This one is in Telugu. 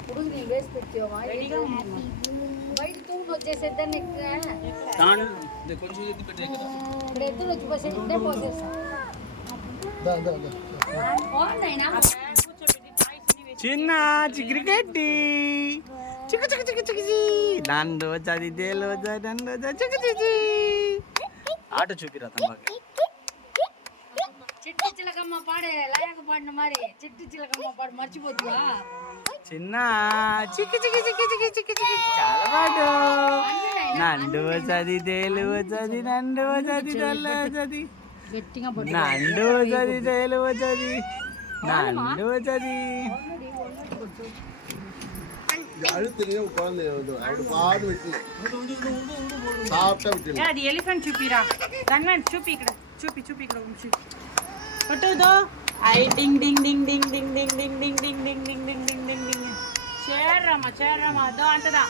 ఇప్పుడు నేను వేసి పెట్టావా బయట తూము వచ్చేసేద్దాన్ని ఇప్పుడు ఎత్తులు వచ్చి పోసేటప్పుడే పోసేస్తా చిన్న చిక్రికెట్టి చిక్కు చిక్కు చిక్కు చిక్కి దండో చదిదేలో దండో చిక్కు చిక్కి ఆట చూపిరా తమ్మాకి చిట్టి చిలకమ్మ పాడే లాయక పాడిన మరి చిట్టి చిలకమ్మ పాడు మర్చిపోతువా చిన్న చిక్కి చిక్కి చిక్కి చిక్కి చిక్కి చిక్కి చాలా పాడు నండు చదిదేలు చది నండు చది దల్ల చది గట్టిగా నండు చది దేలు చది నండు చది అది ఎలిఫెంట్ చూపిరా దాని చూపి ఇక్కడ చూపి చూపి ఇక్కడ కొట్టుదో ఐ డింగ్ డింగ్ డింగ్ డింగ్ డింగ్ డింగ్ డింగ్ డింగ్ డింగ్ డింగ్ డింగ్ డింగ్ డింగ్ డింగ్ డింగ్ చేరమ్మా చేరమ్మా దో అంటదా